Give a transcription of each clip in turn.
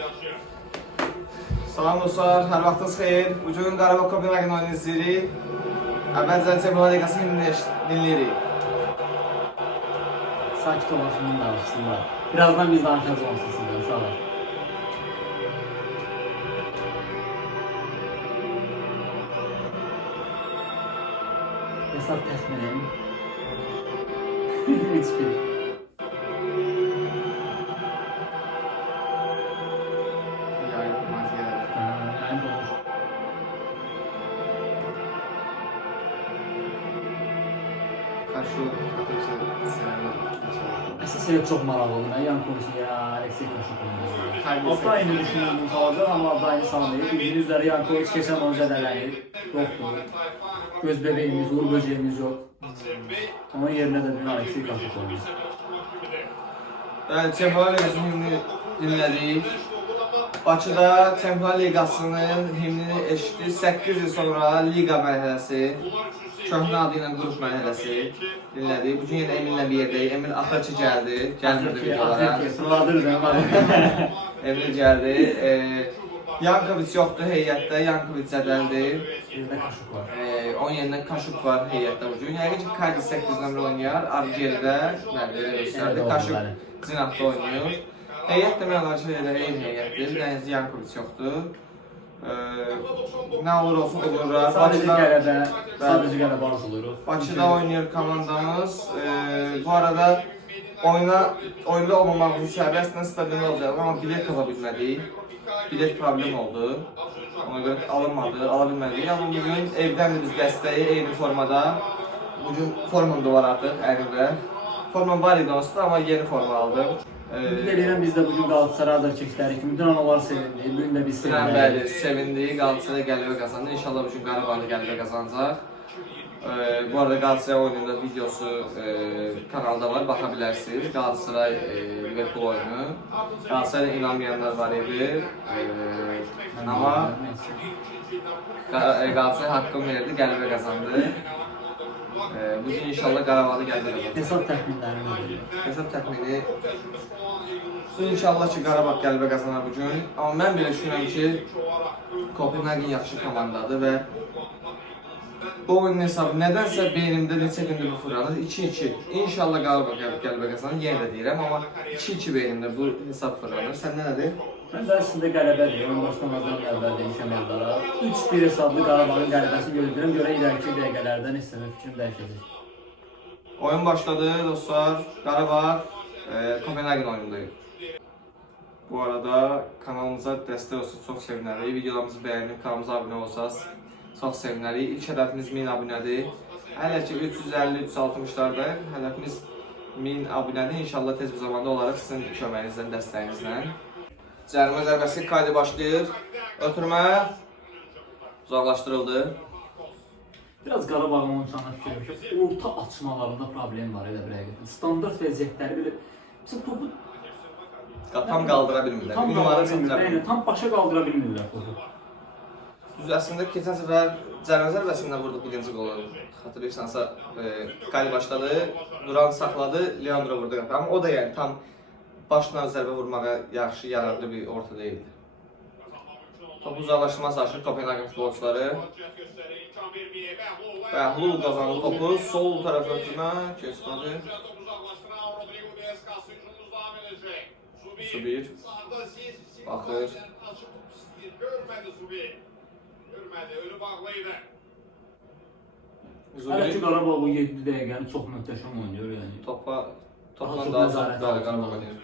Salam dostlar, hər vaxtınız xeyir. Bugün Qarabağ Kopenhagen oyunu izləyirik. Əvvəlcə Çempionlar Liqasını himnini dinləyirik. Sakit olasının danışsınlar. Birazdan biz danışacağız sizinle uşaqlar. Hesap təxminin 3-1. Əsas çok maraqlı oldu. Mən Yankovic'in ya Alexey Kaşuk oynuyor. Abdayını düşünürdüm kalacaq, amma Abdayını salmayıb. Bildiğiniz üzere Yankovic keçən onu zədələyib. Yoxdur. Göz bebeğimiz, uğur böceğimiz yok. Onun yerine de bir Alexey Kaşuk oynuyor. Evet, Çempionlar Liqasının himnini dinlədik. Bakıda Çempionlar Liqasının himnini eşitdik. 8 il sonra Liga mərhələsi, köhnə adı ilə qrup mərhələsi dinlədik. Bugün yenə Eminlə bir yerdəyik. Emin axırçı gəldi. Gəlmirdi videolara. Emin gəldi. Yankovic yoxdur heyətdə. Yankovic zədəldir. Onun yerinə Kaşuk var heyətdə bugün. Yəqin ki, Kaydı 8 nömrə oynayar. Argeridə göstərdi. Kaşuk Zinatda oynayır. Heyət demək olar ki, eyni heyətdir. Bir dənəzi Yankovic yoxdur. Nə olur olsun uğurlar. Sadece qələbə arzuluyoruz. Bakıda oynayır komandamız. Bu arada oyunda olmamağımızın səbəbi əslində stadionda olacaq, amma bilet tapa bilmədik. Bilet problem oldu. Ona görə alınmadı, ala bilmədik. Amma bugün evdən biz dəstəyi eyni formada. Bugün formam da var artıq əlimdə. Formam var idi onsuz da, amma yeni forma aldım. Deyirəm biz də bugün Galatasaray azarkeşləri kimi dünən onlar sevindi. Bugün də biz sevindik. Bəli, sevindi. Galatasaray qələbə qazandı. İnşallah bugün Qarabağ qələbə qazanacaq. Bu arada Galatasaray oyununda videosu kanalda var, baxa bilərsiniz. Galatasaray Liverpool oyunu. Galatasaray'a inanmayanlar var idi. Ama Galatasaray hakkını verdi, qələbə qazandı. Bugün inşallah Qarabağda qələbə qazanacaq. Hesab təxminləri nədir? Hesab təxmini inşallah ki Qarabağ qələbə qazanar bugün. Amma mən belə düşünürəm ki Kopenhagen yaxşı komandadır və bu oyunun hesabı nədənsə beynimdə neçə gündür bu fırlanır. 2-2. İnşallah Qarabağ qələbə qazanır. Yenə də deyirəm, amma 2-2 beynimdə bu hesab fırlanır. Səndə nədir? Mən də əslində qələbədir. Ön başlamazdan əvvəl demişəm Eldara. 3-1 hesablı Qarabağın qələbəsini gözləyirəm. Görə iləriki dəqiqələrdə istəmə fikrim dəyişəcək. Oyun başladı dostlar. Qarabağ Kopenhagen oyunundayıq. Bu arada kanalımıza dəstək olsun, çox sevinərik. Videolarımızı bəyənib kanalımıza abunə olsaq çox sevinərik. İlk hədəfimiz 1000 abunədir. Hələ ki 350-360'lardayıq. Hədəfimiz 1000 abunədir. İnşallah tez bir zamanda olaraq sizin köməyinizlə, dəstəyinizlə. Cərimə zərbəsi kaydı başlayır. Ötürmə uzaqlaşdırıldı. Biraz Qarabağın oyunçularına fikirləşim ki, orta açmalarında problem var elə bir həqiqətən. Standart vəziyyətləri belə mesela topu tam qaldıra bilmirlər. Tam başa qaldıra bilmirlər topu. Düz əslində keçən səfər cərimə zərbəsindən vurduq birinci qolu. Xatırlayırsansa Kaydı başladı, Duran saxladı, Leandro vurdu qapı. Amma o da yəni tam başla zərbə vurmağa yaxşı, yararlı bir orta deyildi. Topu uzaqlaşdırma çalışır Kopenhagen futbolçuları. Bəhlul qazandı topu, sol tərəfə ötürmə, keçmədi. Subir, baxır. Hələ ki Qarabağ bu 7 dəqiqəni çox möhtəşəm oynuyor yəni. Topla daha Qarabağ oynayır.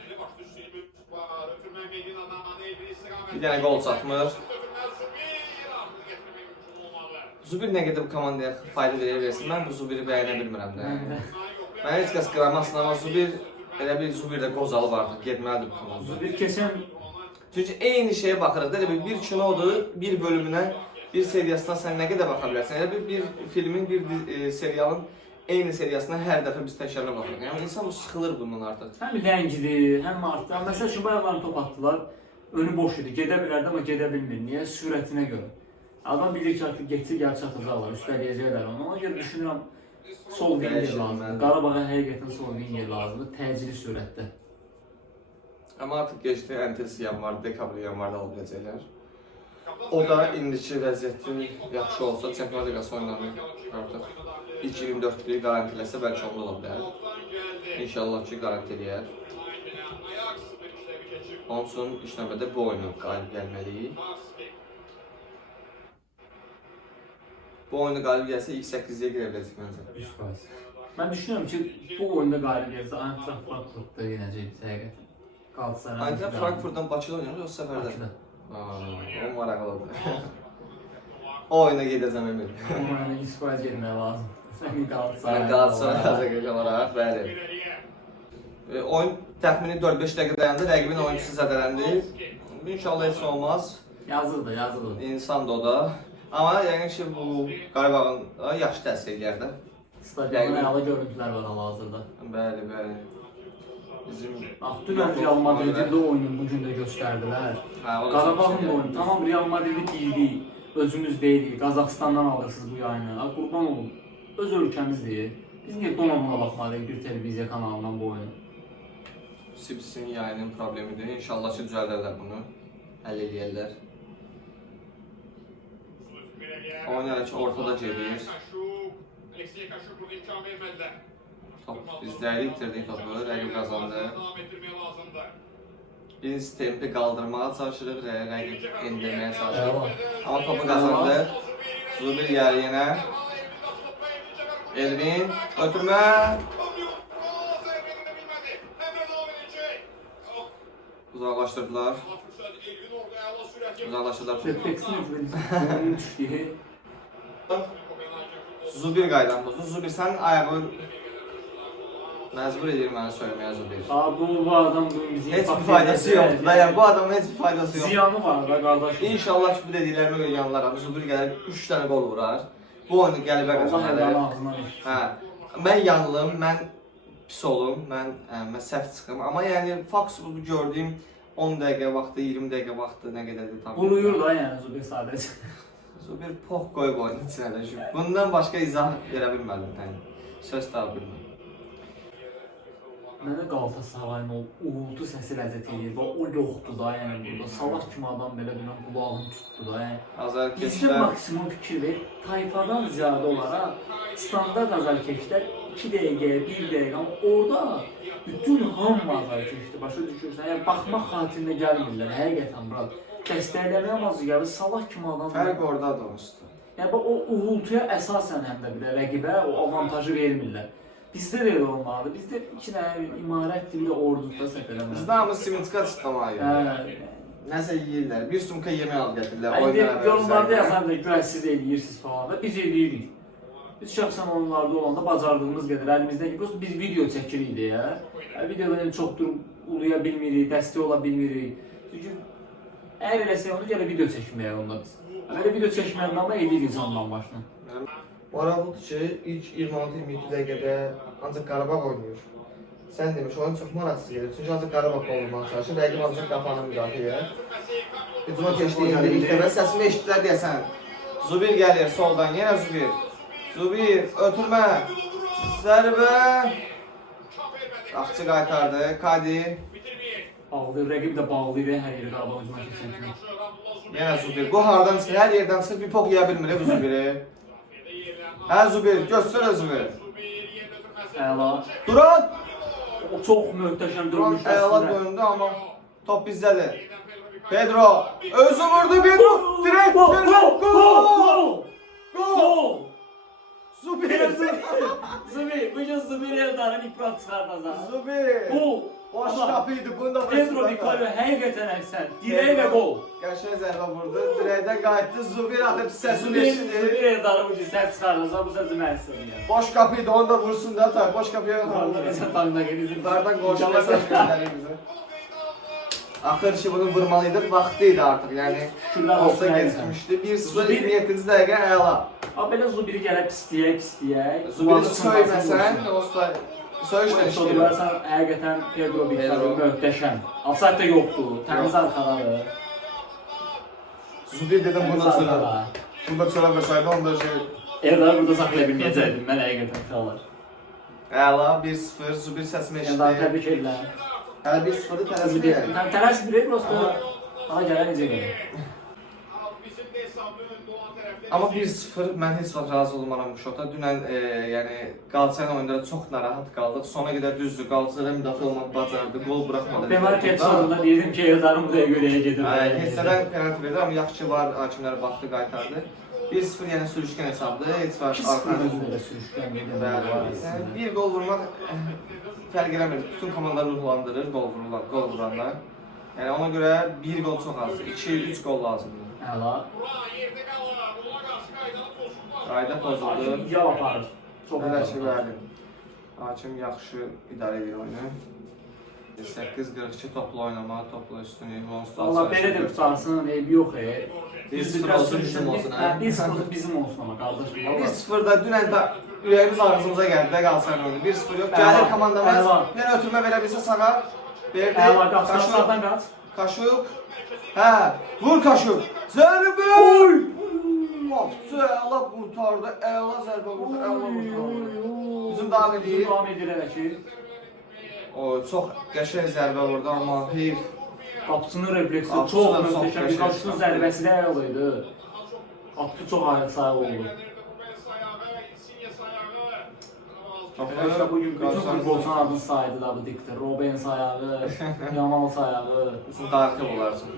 Bir dənə qol çatmır. Zubir nə qədər bu komandaya fayda versin, mən bu Zubiri bəyənə bilmirəm də. Mən heç kəs qıramasın, amma Zubir, elə bir Zubirdə qozalı vardı, getməlidir bu komanda. Zubir keçən... Çünki eyni şeyə baxırıq da, bir kinodur, bir bölümünə, bir seriyasına sən nə qədər baxa bilərsən. Elə bir filmin, bir serialın eyni seriyasına hər dəfə biz təkərlə baxırıq. Yəni insan bu sıxılır bundan artıq. Həm rəngidir, həm artıq. Məsələn, şimdi bayaqlarını top atdılar, önü boş idi, gedə bilərdi, amma gedə bilmir. Niyə? Sürətinə görə. Adam bilir ki, artıq geçir, gəl çatacaqlar, üstələyəcəklər onu. Ona görə düşünürəm, sol winger lazımdır. Qarabağa həqiqətən sol winger lazımdır, təcili sürətdə. Amma artıq geçdi, Entesi yanvarda, Dekabr yanvarda ala biləcəklər. O da indiki vəziyyətin yaxşı olsa, Çempionlar Liqası oynanır artıq. İlk 24-lüyü garantiləsə bəlkə onda ola bilər. İnşallah ki, garanti eləyər. Onun üçün ilk növbədə bu oyunu qalib gəlməliyik. Bu oyunu qalib gəlsə ilk 8-yə girə biləcək məncə. 100%. Mən düşünüyorum ki, bu oyunda qalib gəlsə Eintracht Frankfurt'da yenəcək həqiqətən. Galatasaray. Eintracht Frankfurtdan Bakıda oynayır, yoxsa səfərdə? Bakıda. O maraqlıdır. O oyuna gedəcəm Emil. Amma yəni 100% getmək lazım. Sən Galatasaray. Galatasaray hazırlayacaq olaraq, bəli. Oyun təxmini 4-5 dəqiqə dayandı, rəqibin oyuncusu zədələndi. İnşallah heç olmaz. Yazıldı. İnsan da o da. Amma yəqin ki, bu Qarabağın yaxşı təsir edir də. Stadionda əla görüntülər var hal-hazırda. Bəli. Bizim Dünən Real Madrid'in də oyununu bugün də göstərdilər. Qarabağın da oyunu. Tamam Real Madrid'i bildik, özümüz deyilik. Qazaxıstandan alırsınız bu yayını. Qurban olun. Öz ölkəmizdir. Biz niyə donanma baxmalıyıq bir televiziya kanalından bu oyunu? Sibsin yayının problemidir. İnşallah ki, düzəldərlər bunu. Həll eləyərlər. Oyun ki, ortada gedir. Top bizləri itirdik topu, rəqib qazandı. Biz tempi qaldırmağa çalışırıq, rəqib endirməyə çalışırıq. Amma topu qazandı. Zubir gəlir yenə. Elvin, ötürmə. Uzaqlaşdırdılar. Refleksin oyunun düşdüyü. Zubir qaydan pozdu. Zubir sənin ayağı məcbur edir məni söyləməyə Zubir. Bu adam bizim Heç bir faydası yoxdur da, yəni bu adamın heç bir faydası yoxdur. Ziyanı var da qardaşım. İnşallah ki, bu dediklərimi görə yanlaram. Zubir gəlir 3 dənə qol vurar. Bu oyunu qəlibə qazanır. Hə. Mən yanılım, mən pis olum, mən səhv çıxım. Amma yəni fakt bu gördüyüm 10 dəqiqə vaxtı, 20 dəqiqə vaxtı nə qədərdir tam. Buluyur da yəni Zubir sadəcə. Zubir pox qoyub oyunun içinə. Bundan başqa izah verə bilmədim. Yəni söz tapa bilmədim. Mənə Galatasarayın o uğultu səsi ləzzət edir. O yoxdur da yəni burada. Salax kimi adam belə bilmən qulağını tutdu da yəni. Bizdə maksimum fikir ver. Tayfadan ziyadə olaraq standart azarkeşlər 2 dəqiqə, 1 dəqiqə amma orada bütün hamı azarkeşdir. Başa düşürsən? Yəni baxmaq xatirinə gəlmirlər həqiqətən bura. Dəstəkləməyə amacı gəlir. Salax kimi adam. Fərq oradadır onsuz. Yəni o uğultuya əsasən həm də bir rəqibə o avantajı vermirlər. Bizdə də elə olmalıdır. Bizdə iki dənə imarətdir, bir də orduda səhv eləmirəm. Bizdə hamı simentka çıxamayır. Nəsə yeyirlər. Bir sumka yemək alıb gətirirlər. İndi yorumlarda yazan da güya siz eləyirsiniz falan da biz eləyirik. Biz şəxsən oyunlarda olanda bacardığımız qədər əlimizdən ki, biz video çəkirik deyə. Videoda çox durub uluya bilmirik, dəstək ola bilmirik. Çünki əgər eləsək onu gələ video çəkməyə onda biz. Belə video çəkməyəndə amma eləyirik candan başına. Maraqlıdır ki, ilk 26-27 dəqiqədə ancaq Qarabağ oynayır. Sən demiş, oyun çox maraqsız gedir. Çünki ancaq Qarabağ olmağa çalışır, rəqib ancaq qapanı müdafiə. Hücuma keçdiyində ilk dəfə səsini eşitdilər deyəsən. Zubir gəlir soldan, yenə Zubir. Zubir, ötürmə. Zərbə. Axçı qaytardı, Kadi. Bağlayır, rəqib də bağlayır hər yeri Qarabağ hücuma keçən kimi. Yenə Zubir. Bu hardan çıxır, hər yerdən çıxır, bir poq yeyə bilmir bu Zubiri. Hə Zubir, göstər Zubir. Əla. Duran! O çox möhtəşəm durmuş əslində. Əla döndü amma top bizdədir. Pedro, özü vurdu Pedro. Direkt Pedro, gol! Gol! Zubir! Zubir, bugün Zubir Erdoğan'ın ifrat çıxardacaq. Zubir! Gol! Boş kapıydı, bunda Pedro Vicario həqiqətən əksən. Direğe və gol. Qəşəng zərbə vurdu, dirəkdən qayıtdı. Zubir atıb səsini eşitdi. Zubir Erdoğan'ı bugün sən çıxardacaq, bu sözü mən istəyirəm. Boş kapıydı, onu da vursun da tabii. Boş kapıya qaldı. Mesela tanıda bizim dardan qonşu mesaj göndərir bizə. Axır ki bunu vurmalıydı, vaxtıydı artıq. Yəni olsa gecikmişdi. 1-0 27-ci dəqiqə əla. Amma belə Zubiri gəlib pisləyək. Zubiri söyməsən, olsa söyüşlə işləyir. Sonrasan həqiqətən Pedro Vicario möhtəşəm. Offside də yoxdur, təmiz arxadadır. Zubir dedim buna sıra. Bunda çölə versaydı onda şey... Erdoğan burada saxlaya bilməyəcəkdim, mən həqiqətən uşaqlar. Əla, 1-0, Zubir səsini eşitdi. Erdoğan təbrik edirəm. Hələ 1-0-ı tələsməyək. Tələs bilir, prosto ana gələ necə gəlir. Amma 1-0 mən heç vaxt razı olmaram bu şota. Dünən yəni Qalatasaray oyunda çox narahat qaldıq. Sona qədər düzdür. Qalatasaray müdafiə olmaq bacardı, gol buraxmadı. Penalti episodunda deyirdim ki, Eldarın buraya görəyə gedir. Hissədən penalti verdi, amma yaxşı ki var, hakimlər baxdı, qaytardı. 1-0 yəni sürüşkən hesabdır. Heç var arxada sürüşkən. Bir gol vurmaq fərq eləmir. Bütün komandaları ruhlandırır, gol vuranlar. Yəni ona görə 1 gol çox azdır. 2-3 gol lazımdır. Əla. Qayda pozuldu. Hakim ideal aparır. Çox Bəli. Hakim yaxşı idarə edir oyunu. 8-42 toplu oynama, toplu üstünlük. Valla belə də tutarsın, eybi yox. 1-0 olsun bizim olsun. 1-0 bizim olsun ama qardaşım. 1-0'da dünən də ürəyimiz ağzımıza gəldi də Qalatasaray oyunu. 1-0 yox. Gəlir komandamız. Yenə ötürmə verə bilsə sağa. Verdi. Sağdan qaç. Kaşuk. Hə, vur Kaşuk. Zərbə! Qapçı əla qurtardı. Əla zərbə vurdu. Əla qurtardı. Bizim davam edir. Davam edir elə ki. O çox qəşəng zərbə vurdu amma heyf. Qapçının refleksi çox möhtəşəm. Qapçının zərbəsi də əla idi. Qapçı çox ayıq sayıq oldu. Bugün bütün futbolçuların adını saydılar bu diktir. Robben sayağı, Yamal sayağı. Uzun tarixi olarsın.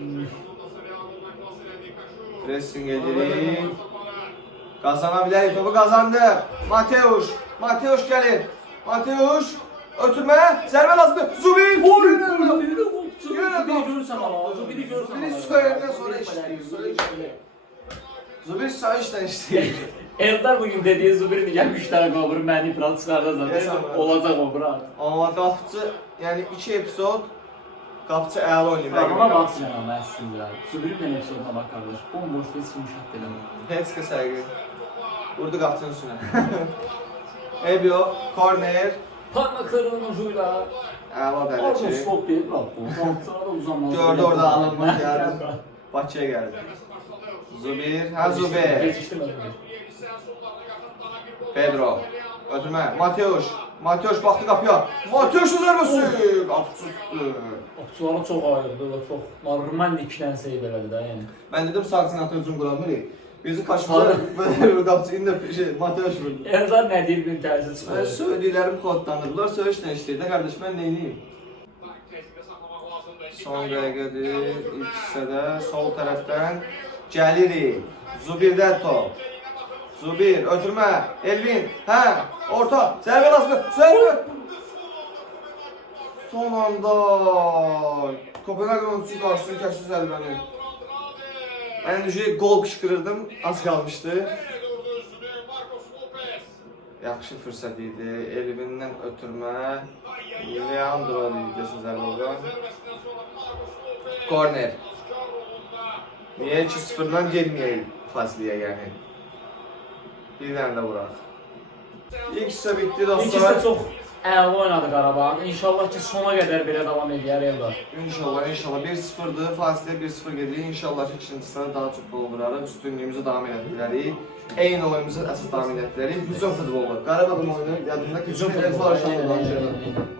Pressing edirik. Qazana bilərik, topu qazandı. Mateusz gəlir. Mateusz ötürmə, zərbə lazımdır. Zubir! Zubiri söyləndən sonra işləyir. Zubir sağ işdən işləyir. Eldar bugün dediği Zubir'in gel 3 tane gol vurur, ben ifrat çıkardı zaten. Olacak o bırak. Amma qapçı, yəni 2 epizod qapçı əla oynayır. Ona bakacağım ama əslində. Zubir'in de episoduna bak kardeş. Bomboş ve simşat dedim. Heç kəs sərgi. Vurdu qapçının üstünə. Ebio, corner. Parmaklarının ucuyla. Əla Orada dərəcə. stop deyip bıraktı. Sonra da uzanmaz. Gördü orada alınmaq gəldi. Bakıya gəldi. Zubir, hə Zubir. Geçiştim özür. Pedro. Ötürmə. Mateusz baxdı qapıya. Mateuszun zərbəsi. Qapı tutdu. Opsiyonu çok ağırdı. Çok normal ikiden seyir elədi də yəni. Mən dedim Sarkis'in hücum quramır. Bizi kaçmadı. Böyle qapçı indi Mateusz vurdu. Eldar nə deyir bir tərzi çıxıyor. Söylədiklərim kodlanırlar. Söyüşlə işləyir də qardaş mən neyniyim? Son dəqiqədir. İlk hissədə sol tərəfdən gəlirik. Zubirdən top. Zubir, ötürmə, Elvin, hə, orta, zərbə lazımdır, zərbə! Son anda Kopenhagen oyuncusu qarşısını kəşfi zərbəni. Mən düşük gol qışqırırdım, az qalmışdı. Yaxşı fürsət idi, Elvindən ötürmə, Leandro deyildesin zərbə oldu. Korner. Niyə 2-0-dan gelməyək fasiliyə yəni? Bir dənə də vuraq. İlk hissə bitdi dostlar. İlk hissə çox əla oynadı Qarabağ. İnşallah ki sona qədər belə davam edər Eldar. İnşallah. 1-0'dır. Fasilə 1-0 gedirik. İnşallah ki ikinci hissədə daha çox gol vurarıq. Üstünlüyümüzü davam etdirərik. Eyni oyunumuzu əsas davam etdirərik. Hücum futbolu. Qarabağın oyunu yadında ki, hücum futbolu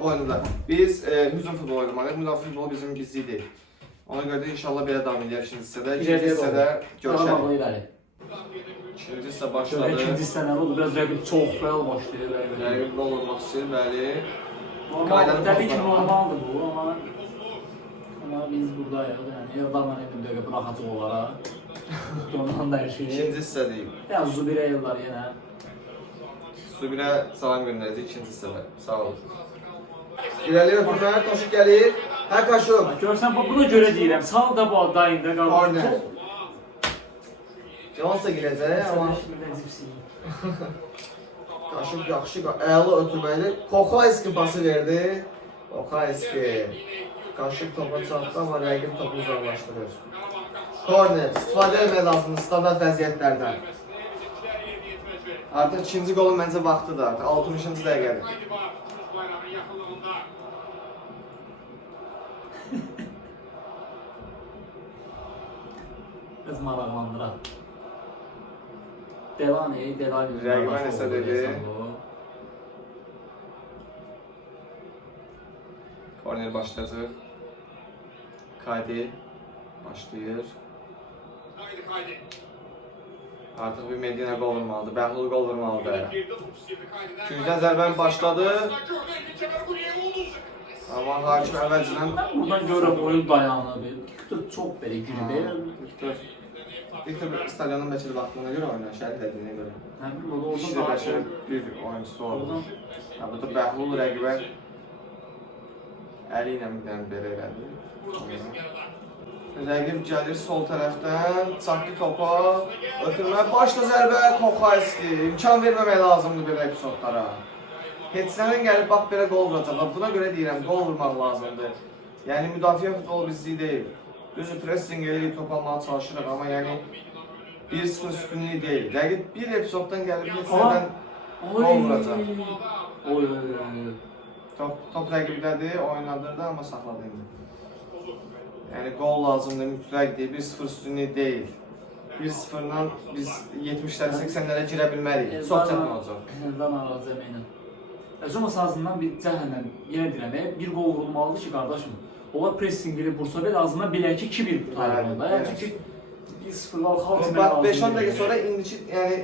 oyununda. Biz hücum futbolu oynamalıyıq. Müdafiə futbolu bizim gizlidir. Ona görə də inşallah belə davam edər ikinci hissədə. İkinci hissədə görüşərik. İkinci hissə başladı. İkinci hissə nə oldu? Biraz rəqib çox fəal başlayır. Rəqib gol olmaq istəyir, bəli. Təbii ki, normaldır bu, amma biz buradayıq. Yəni, Eldarla emin döyüb rahatıq olaraq. Ondan da her şeyi. İkinci hissədəyim. Yəni, Zubirə Eldar yenə. Zubirə salam göndərəcək ikinci hissədə. Sağ olun. İrəliyə ötürmə, Kaşuk gəlir. Hə Kaşuk. Görsən, buna görə deyirəm. Sağ da bu adayında qalır. Cavansa girəcək, amma Kaşuk yaxşı, əla ötürməkdir. Koxayski pası verdi. Koxayski. Kaşuk topa çatdı, amma rəqib topu uzaqlaşdırır. Korner, istifadə etmək lazımdır standart vəziyyətlərdən. Artıq ikinci golun məncə vaxtıdır artıq, 60-cı dəqiqədir. Biraz maraqlandıraq. Delani. Rəqibə nəsə dedi. Korner başlayacaq. Kaydi başlayır. Artıq bir Medina qol vurmalıdır. Bəhlul qol vurmalıdır. Küncdən zərbən başladı. Amma hakim əvvəlcədən Buradan görürəm oyun dayanır. Viktor çox belə girib. Viktor stadionun bəlkə də vaxtına görə oynar, şərh edildiyinə görə. Həmin o da İkisi də bəlkə bir oyuncusu olur. Burada Bəhlul rəqibə əli ilə bir dənə belə elədi. Rəqib gəlir sol tərəfdən, çatdı topa, ötürmə, başla zərbə, Koxayski. İmkan verməmək lazımdır belə epizodlara. Hetsənin gəlib bax belə qol vuracaqlar. Buna görə deyirəm, qol vurmaq lazımdır. Yəni müdafiə futbolu bizlik deyil. Düzü pressing eləyirik, top almağa çalışırıq, amma yəni 1-0 üstünlüyü deyil. Rəqib bir epizoddan gəlib Hetsəndən qol vuracaq. Top rəqibdədir, oynadırdı, amma saxladı indi. Yəni qol lazımdır, mütləqdir, 1-0 üstünlüyü deyil. 1-0-dan biz 70-lərə, 80-lərə girə bilmərik. Çox çətin olacaq. Eldan alacaq mənə. Cuma sahasından bir cəhənnəm yenə deyirəm, bir qol vurulmalıdır ki, qardaşım. Onlar pressing edib vursa belə azından bilək ki 2-1 tutarlar. Çünki 1-0-lar xalq kimi lazımdır. 5-10 dəqiqə sonra indiki yəni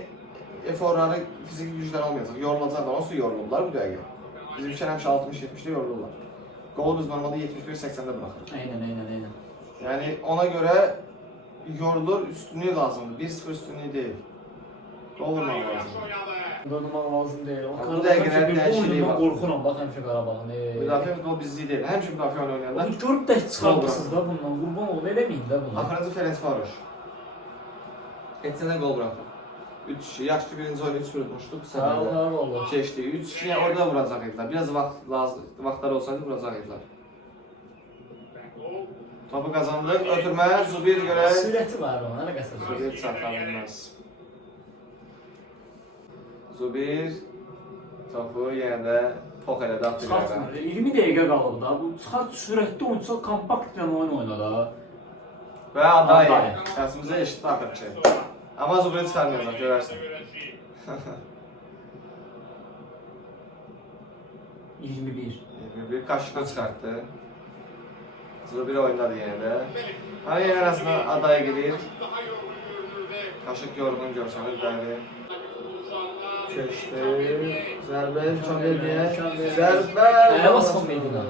eforları, fiziki güclər olmayacaq. Yorulacaqlar, onsuz yorulurlar bu dəqiqə. Bizimki həmişə 60-70-də yorulurlar. Qolu biz normalde 71-80'də buraxırıq. Aynen. Yəni ona görə yorulur, üstünlüyü lazımdır. 1-0 üstünlüyü deyil. Qol vurmaq lazımdır. Dönmək lazım deyil. Bu dəqiqələr dəyişikliyi var. Qorxuram, bax həmişə Qarabağın. Müdafiə futbolu bizlik deyil. Həmişə müdafiə oynayanda. Görüb də çıxarmışsınız da bundan. Qurban olub, eləməyin də bundan. Axırıncı Ferenc Varoş. Etsinə qol buraxır. 3-2. Yaxşı ki birinci oyunu 3-1 vurmuşduq. Sağ ol. Keçdi. 3-2 yəni orada vuracaq idilər. Biraz vaxtlar olsaydı vuracaq idilər. Topu qazandıq. Ötürmə, Zubir görə. Sürəti var onun, hələ qəsəd. Zubir çarpılmaz. Zubir topu yenə də pox elədi, atdı qələbə. 20 dəqiqə qalıb da. Bu sürətli oyuncular kompakt ilə oyun oynadı. Və Aday. Səsimizə eşitdi axırçı. Amma Zubiri çıxarmayacaq, görərsən. 21. 21 Kaşıkı çıxartdı. Zubiri oynadı yenə də. Hani yenə arasında Aday gedir. Kaşık yorğun görsənir, bəli. Keçdi. Zərbə, çok eləyə. Zərbə. Basın Medina.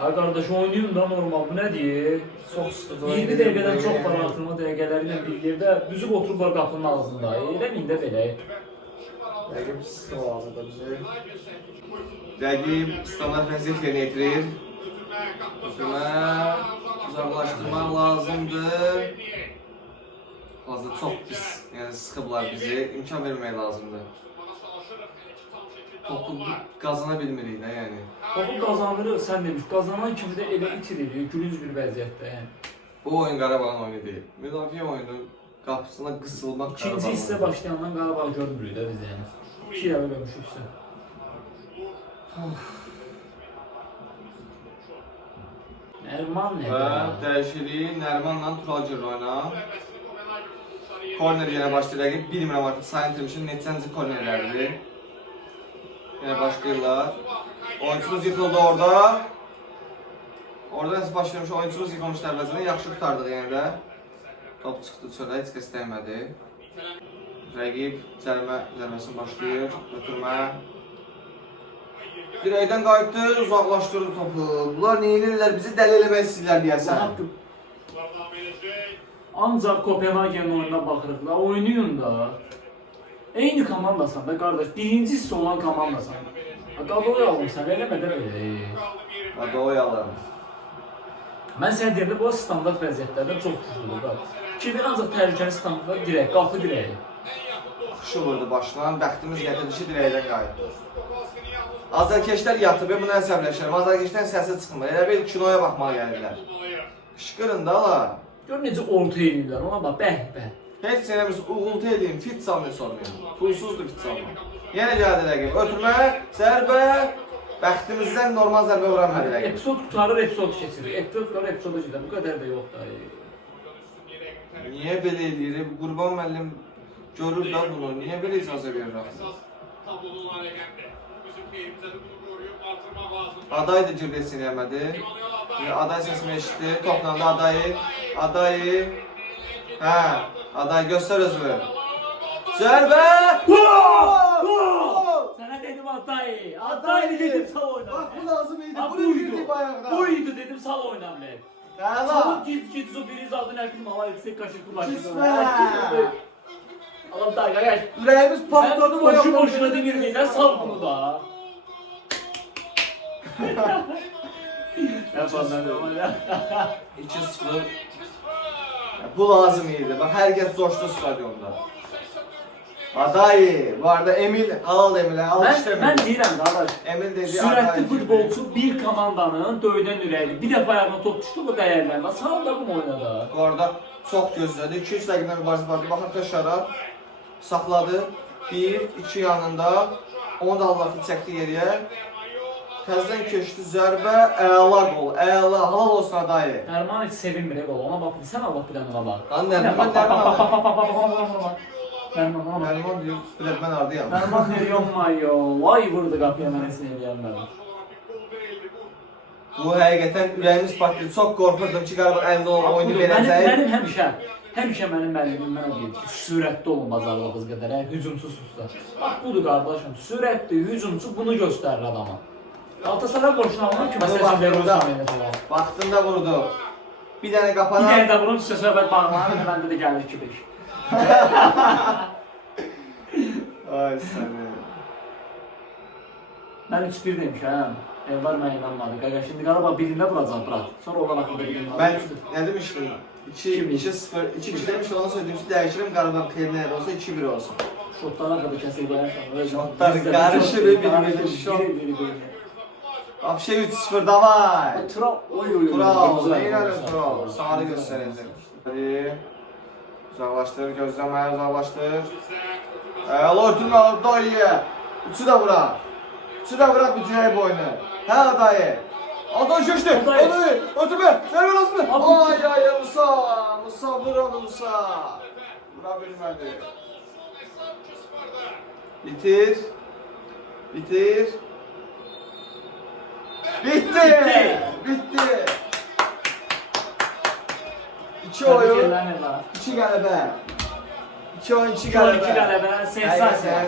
Ay qardaş oynayın da normal, bu nədir? Çox sıxıcı. 20 dəqiqədən çox var artırma dəqiqələri ilə bir yerdə düzüb oturublar qapının ağzında. Eləməyin də belə. Rəqib sıxı lazımdır bizi. Rəqib standart vəziyyət yerinə yetirir. Ötürmə, uzaqlaşdırmaq lazımdır. Fazla çox pis, yəni sıxıblar bizi. İmkan verməmək lazımdır. Topu qazana bilmirik də yəni. Topu qazanırıq, sən demiş, qazanan kimi də elə itirir, gülünc bir vəziyyətdə yəni. Bu oyun Qarabağın oyunu deyil. Müdafiə oyunu qapısına qısılmaq Qarabağın oyunu. İkinci hissə başlayandan Qarabağ görmürük də biz yəni. 2 dəfə görmüşüksə. Nərman nə? Və dəyişikliyi Nərmanla Turalgir oyna. Korner yenə başlayır rəqib. Bilmirəm artıq sayın itirmişim, neçənci kornerlərdir. Yenə başlayırlar. Oyuncumuz yıxıldı orada. Orada nəsə başlamış, oyuncumuz yıxılmışdı əvvəlcədən. Yaxşı qurtardıq yenə də. Top çıxdı çölə, heç kəs dəymədi. Rəqib zərbəsini başlayır. Ötürmə. Dirəkdən qayıtdı, uzaqlaşdırdı topu. Bunlar neyinirlər? Bizi dəli eləmək istəyirlər deyəsən. Ancaq Kopenhagen oyununa baxırıq da, oynayın da. Eyni komandasan da qardaş, birinci hissə olan komandasan. Qadoy almışsan, eləmə də belə. Qadoy alım. Mən sənə deyirəm, bu standart vəziyyətlərdə çox güclüdür da. Kimi ancaq təhlükəli standartlar dirək, qalxı dirəyi. Xışı vurdu başdan, bəxtimiz gətirdi ki, dirəkdən qayıtdı. Azərkeşlər yatıb, bunu əsəbləşirəm. Azərkeşlərin səsi çıxmır, elə bir kinoya baxmağa gəlirlər. Qışqırın da ala. Gör necə orta edirlər, ona bax, bəh. Heç sənə biz uğultu edeyim, fit salmayı sormayın. Pulsuzdur fit salma. Yenə gəldi rəqib. Ötürmə, zərbə. Bəxtimizdən normal zərbə vuranmadı rəqib. Epizod qutarır, epizod keçirir. Epizod qutarır, epizoda gedir. Bu qədər də yox da. Niyə belə edir? Qurban müəllim görür da bunu. Niyə belə icazə verir axı? Aday da cürdesini eləmədi. Aday səsini eşitdi. Topla da Adayı. Hə, Aday göstər özünü. Zərbə! Sana dedim Adayı dedim sal oyna. Bax bu lazım idi. Ha, Bunu girdi bayaqdan. Buydu dedim sal oyna be. Həla. Salın git zo biri zaten her gün mala yüksek kaşıklar. Kismə. Allah da gel. Ürəyimiz patladı Ben boşu boşuna demirdiğinden sal bunu da. Yapanlar da ya. 2-0. Bu lazım idi. Bak herkes coştu stadyonda. Aday, bu arada Emil, halal Emil'e, Ben deyirəm qardaş. Emil dedi Sürətli futbolçu bir komandanın döydən ürəyidir. Bir dəfə ayağına top düşdü bu dəyərlərlə. Sağ da bu oynadı. Bu arada çox gözlədi. 200 dəqiqə mübarizə vardı. Baxın Təşara saxladı. 1-2 yanında. Onu da Allah'ı çəkdi geriyə. Təzdən keçdi zərbə, əla qol, əla, halal olsun Aday. Dərman heç sevinmir qol. Ona bax, sən Allah bir dənə qala. Lan Dərman, Dərman. Dərman deyir, bilək mən ardıyam. Dərman deyir, yonmayo. Vay vurdu qapıya mənə sinirləyən mənə. Bu həqiqətən ürəyimiz patladı. Çox qorxurdum ki, qəribə əlində olan oyunu verəcək. Mənim həmişə mənim müəllimim mənə deyir ki, sürətli olun bazarlığınız qədər, hücumsuzsa. Bax budur qardaşım, sürətli, hücumçu bunu göstərir adama. Galatasaray borçunu almaq ki, məsələn Leroy falan. Vaxtında vurdu. Bir dənə qapana. Bir dənə də vurun, sizə söhbət bağlanır, məndə də gəlir 2-5. Ay səni. Mən 3-1 demişəm. Elvar mənə inanmadı. Qaqa şimdi Qarabağ birində vuracaq bırak. Sonra olan haqqında bilinmə. Mən nə demişdim? 2-0, 2-1 demişdim, ona söyledim ki, dəyişirim Qarabağ xeyrinə elə olsa 2-1 olsun. Şotlara qədər kəsilgəyən Şotlar qarışır bir-birini. Şot. Vapşe 3-0 davay. Tural. Tural. Neyrədir Tural? Sarı göstərəcək. Hadi. Uzaqlaşdır, gözləməyə uzaqlaşdır. Əla ötürmə Adayı. Üçü də vuraq. Üçü də vuraq bitirək bu oyunu. Hə Adayı. Aday köşdü. Adayı. Ötürmə. Sərvə lazımdır. Ay Musa. Musa vur onu Musa. Vura bilmədi. Bitir. Bitti. Bitti. 2 oyun, 2 qələbə. 2 oyun, 2 qələbə. Sensasiya.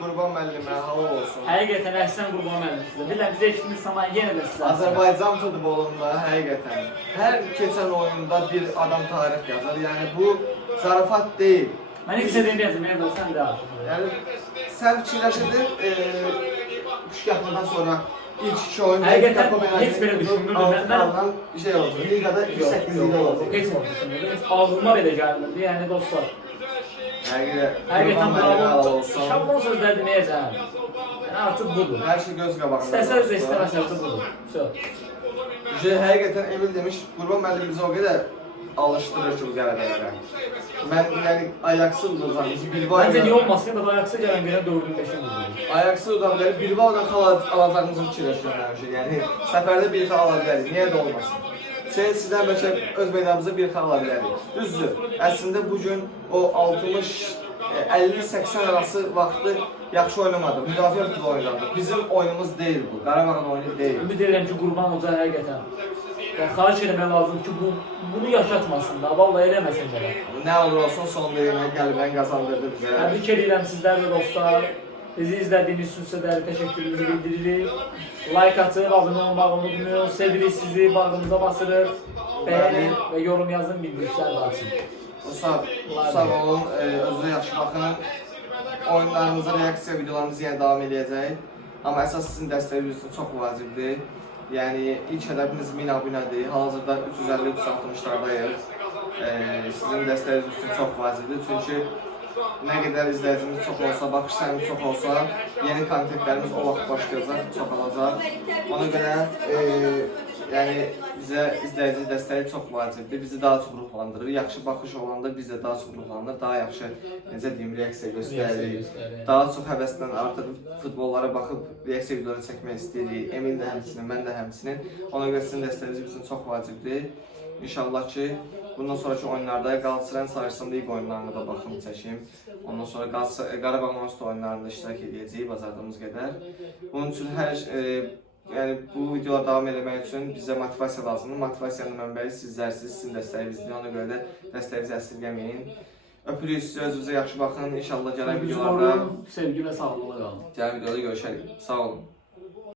Qurban müəllimə halal olsun. Həqiqətən əhsən Qurban müəllim sizə. Bilirəm bizə eşitdiniz amma yenə də sizə. Azərbaycan futbolunda həqiqətən hər keçən oyunda bir adam tarix yazar. Yəni bu zarafat deyil. Mən heç deməyəcəm, yəni sən də. Yəni sən fikirləşirdin Püşkatlardan sonra ilk 2 oyun həqiqətən heç belə düşünmürdüm. Mən bir şey oldu. Ligada 8-likdə olacaq. Heç düşünmürdüm. Ağlıma belə gəlmirdi. Yəni dostlar. Həqiqətən bravo olsun. Şablon sözlər deməyəcəm. Yəni artıq budur. Hər şey göz qabağında. İstəsəz də istəməsəz də budur. Həqiqətən Emil demiş, Qurban müəllim bizi o qədər alışdırır ki bu qələbələrə. Mən yəni Ajax'ı udacağım. Bilbao. Məncə niyə olmasın da Ajax'a gələn günə 4-ün 5-in vurdu. Ajax'ı udabilir. Bilbao'dan alacağımızı fikirləşirəm həmişə. Yəni səfərdə bir xal ala bilərik. Niyə də olmasın? Chelsea'dən bəlkə öz meydamımıza bir xal ala bilərik. Düzdür. Əslində bu gün o 50-80 arası vaxtı yaxşı oynamadı. Müdafiə futbol oynadı. Bizim oyunumuz deyil bu. Qarabağın oyunu deyil. Ümid edirəm ki, Qurban Hoca həqiqətən. Xahiş etmək lazım ki, bunu yaşatmasın da, vallahi eləməsin belə. Nə olur olsun son deyimə qəlbən qazandırdı bizə. Təbrik edirəm sizlər də dostlar. Bizi izlədiyiniz üçün sizə dəri təşəkkürümüzü bildiririk. Like atıb, abunə olmağı unutmayın. Sevirik sizi, bağrımıza basırıq. Bəyənin və yorum yazın, bildirişlər də açın. Sağ olun, özünüzə yaxşı baxın. Oyunlarımıza, reaksiya videolarımız yenə davam edəcək. Amma əsas sizin dəstəyiniz üçün çox vacibdir. Yəni ilk hədəfimiz 1000 abunədir. Hal-hazırda 350-360'lardayıq. Sizin dəstəyiniz üçün çox vacibdir. Çünki nə qədər izləyicimiz çox olsa, baxış sayımız çox olsa, yeni kontentlərimiz o vaxt başlayacaq, çoxalacaq. Ona görə yəni bizə izləyici dəstəyi çox vacibdir. Bizi daha çox ruhlandırır. Yaxşı baxış olanda biz də daha çox ruhlandırır. Daha yaxşı necə deyim, reaksiya göstəririk. Daha çox həvəslə artıq futbollara baxıb reaksiya videoları çəkmək istəyirik. Emin də həmçinin, mən də həmçinin. Ona görə sizin dəstəyiniz bizim çox vacibdir. İnşallah ki bundan sonraki oyunlarda Qalatasarayın Sarısan Liq oyunlarına da baxım çəkim. Ondan sonra Qarabağ Universitet oyunlarında iştirak edəcəyik bacardığımız qədər. Bunun üçün yəni bu videolar davam etmək üçün bizə motivasiya lazımdır. Motivasiyanın mənbəyi sizlərsiniz, sizin dəstəyinizdir. Ona görə də dəstəyinizi əsirgəməyin. Öpürük sizi, özünüzə yaxşı baxın. İnşallah gələn videolarda Sevgi və sağlıqla qalın. gələn videoda görüşərik. Sağ olun.